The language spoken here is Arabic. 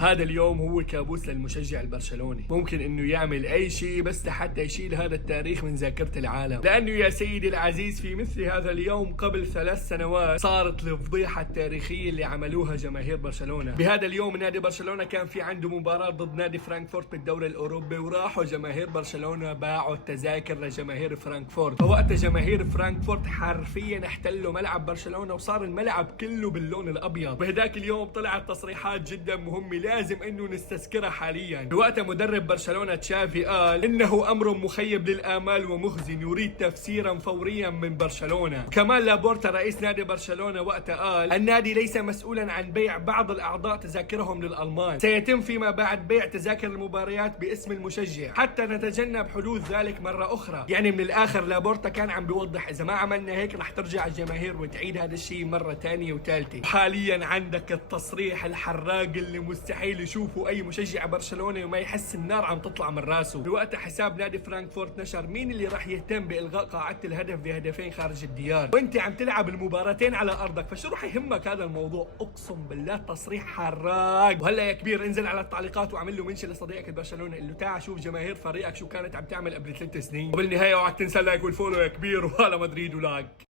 هذا اليوم هو كابوس للمشجع البرشلوني. ممكن انه يعمل اي شيء بس حتى يشيل هذا التاريخ من ذاكرة العالم، لانه يا سيدي العزيز في مثل هذا اليوم قبل 3 سنوات صارت الفضيحة التاريخية اللي عملوها جماهير برشلونة. بهذا اليوم نادي برشلونة كان في عنده مباراة ضد نادي فرانكفورت بالدوري الاوروبي، وراحوا جماهير برشلونة باعوا التذاكر لجماهير فرانكفورت، فوقت جماهير فرانكفورت حرفيا احتلوا ملعب برشلونة وصار الملعب كله باللون الابيض. بهداك اليوم طلعت تصريحات جدا مهمة لازم انه نستذكرها حاليا. بوقتها مدرب برشلونة تشافي قال انه امر مخيب للامال ومخزن يريد تفسيرا فوريا من برشلونة. كمان لابورتا رئيس نادي برشلونة وقتها قال النادي ليس مسؤولا عن بيع بعض الاعضاء تذاكرهم للالمان، سيتم فيما بعد بيع تذاكر المباريات باسم المشجع حتى نتجنب حدوث ذلك مرة اخرى. يعني من الاخر لابورتا كان عم بيوضح اذا ما عملنا هيك رح ترجع الجماهير وتعيد هذا الشيء مرة ثانية وثالثة. حاليا عندك التصريح الحراق اللي مستحيل يشوفوا اي مشجع برشلونة وما يحس النار عم تطلع من راسه. بوقتها حساب نادي فرانكفورت نشر مين اللي راح يهتم بالغاء قاعدة الهدف بهدفين خارج الديار وانت عم تلعب المباراتين على ارضك، فشو راح يهمك هذا الموضوع؟ اقسم بالله تصريح حراق. وهلا يا كبير انزل على التعليقات واعمل له منشن لصديقك البرشلوني، قل له تعال شوف جماهير فريقك شو كانت عم تعمل قبل 3 سنين. وبالنهاية اوعك تنسى اللايك والفولو يا كبير، وهلا مدريد ولاك.